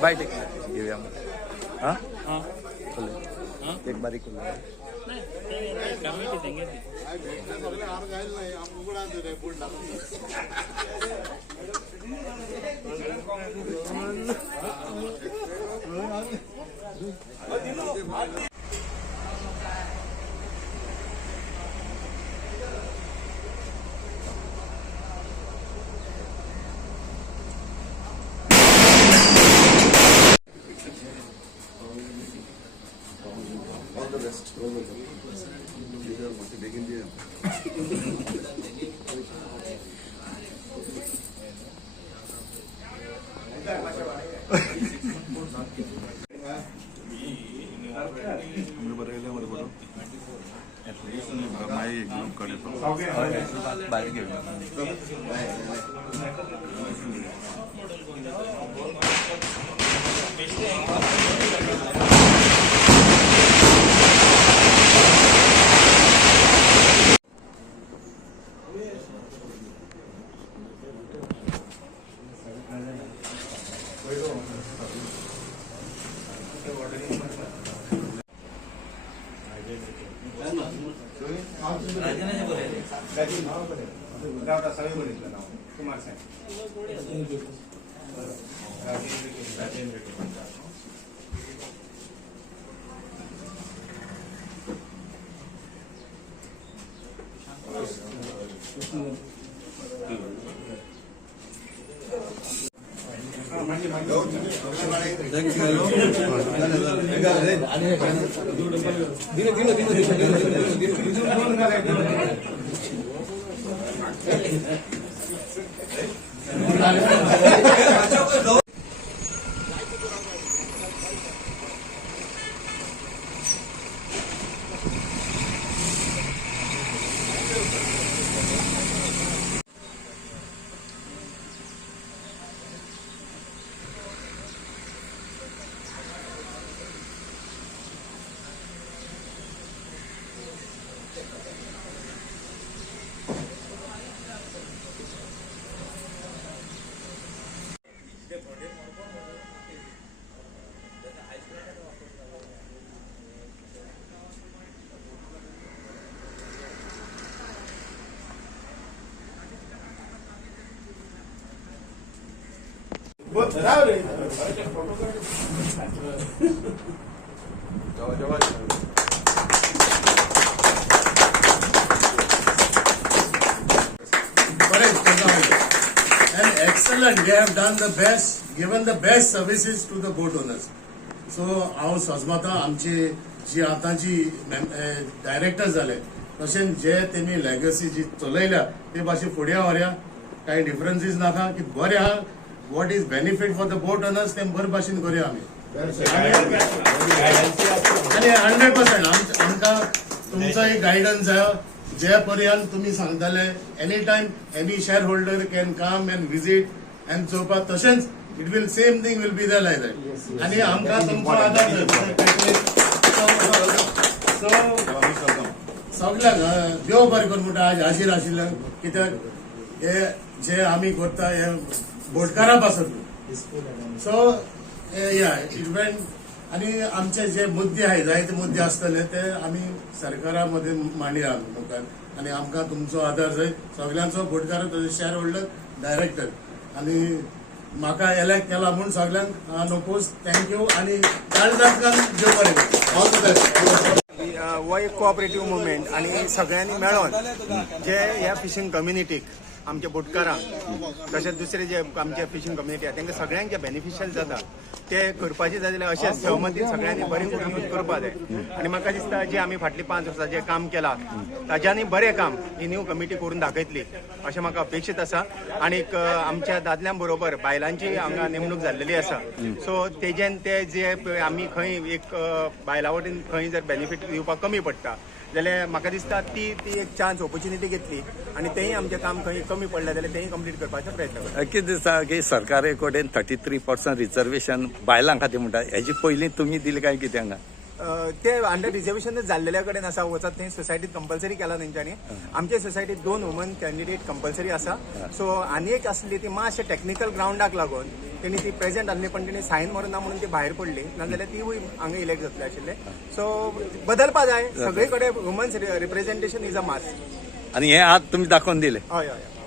Bite घेऊया हां एक बारीक बाहेर घेऊन Excellent. They have done the best, given the best services to the boat owners. So, हांव सोजमाता आमची जी आतांची डायरेक्टर जाले तशें जे तेमी लेगसी जी चलयल्या ते भाशेन फुडें व्हरया कांय डिफरन्सीस नाका की बरें आहा what is benefit for the boat owners तें बरे भाशेन करूया आमी आनी 100% आमकां तुमचो एक गायडन्स जाय जे पर्यंत तुम्ही सांगताले any time any share holder can come and visit and चोवपाक तशेंच it will same thing will be there like that आनी आमकां तुमचो आदार सगळ्यांक देव बरें कर म्हणटा आज हाजीर आशिल्ल्याक कित्याक हे जे आमी करता हे बोटकारां पासत सो या इट वेंट आणि आमचे जे मुद्दे आहे जायते मुद्दे असतले ते आम्ही सरकारा मध्ये मांडया मुखार आणि आमकां तुमचो आदार जाय सगळ्यांचो बोटकार शेअर होल्डर डायरेक्टर आणि म्हाका इलेक्ट केला म्हणून सगळ्यांक नोपोज थँक्यू आणि काळजांतल्यान देव बरें ऑल द बेस्ट हो एक कोऑपरेटिव्ह मुवमेंट आणि सगळ्यांनी मेळून जे ह्या फिशिंग कम्युनिटीक आमच्या बोटकारांक तशेंच दुसरे जे आमचे फिशिंग कम्युनिटी आहा तांकां सगळ्यांक जे बेनिफिशियल जाता ते करपाचे जाय जाल्यार अशें सहमतीन सगळ्यांनी बरें करून करपा जाय आनी म्हाका दिसता जे आमी फाटलीं 5 वर्सां जे काम केलां ताज्यांनी बरें काम ही न्यू कमिटी करून दाखयतली अशें म्हाका अपेक्षीत आसा आनीक आमच्या दादल्यां बरोबर बायलांची हांगा नेमणूक जाल्लेली आसा सो तेजेन ते जे आमी खंय एक बायलां वटेन खंय जर बेनिफीट दिवपाक कमी पडटा जाल्यार म्हाका दिसता ती एक चान्स ऑपॉर्च्युनिटी घेतली आणि तेही आमचें काम खंय कमी पडलें जाल्यार तेही कंप्लीट करपाचो प्रयत्न करता कितें दिसता की सरकारे कडेन 33% रिजर्वेशन बायलां खातीर म्हणटा हेजी पयलीं तुमी दिली काय कितें हांगा ते अंडर रिझर्वेशनच जाल्लेल्या कडेन आसा वचत थंय सोसायटीत कंपल्सरी केला तेंच्यांनी. आमचे सोसायटीत 2 वुमन कॅन्डिडेट कंपल्सरी आसा. सो आनी एक आसली ती मातशे टेक्निकल ग्राउंडाक लागून तेणी ती प्रेझेंट आहली पण तेणी सायन मारून ना म्हणून ती भायर पडली, नाजाल्यार तीवूय हांगा इलेक्ट जातले आशिल्ले. सो बदलपा जाय, सगळे कडेन वुमन्स रिप्रेझेंटेशन इज अ मास्ट. आणि हे आज तुम्ही दाखवून दिले. हय हय.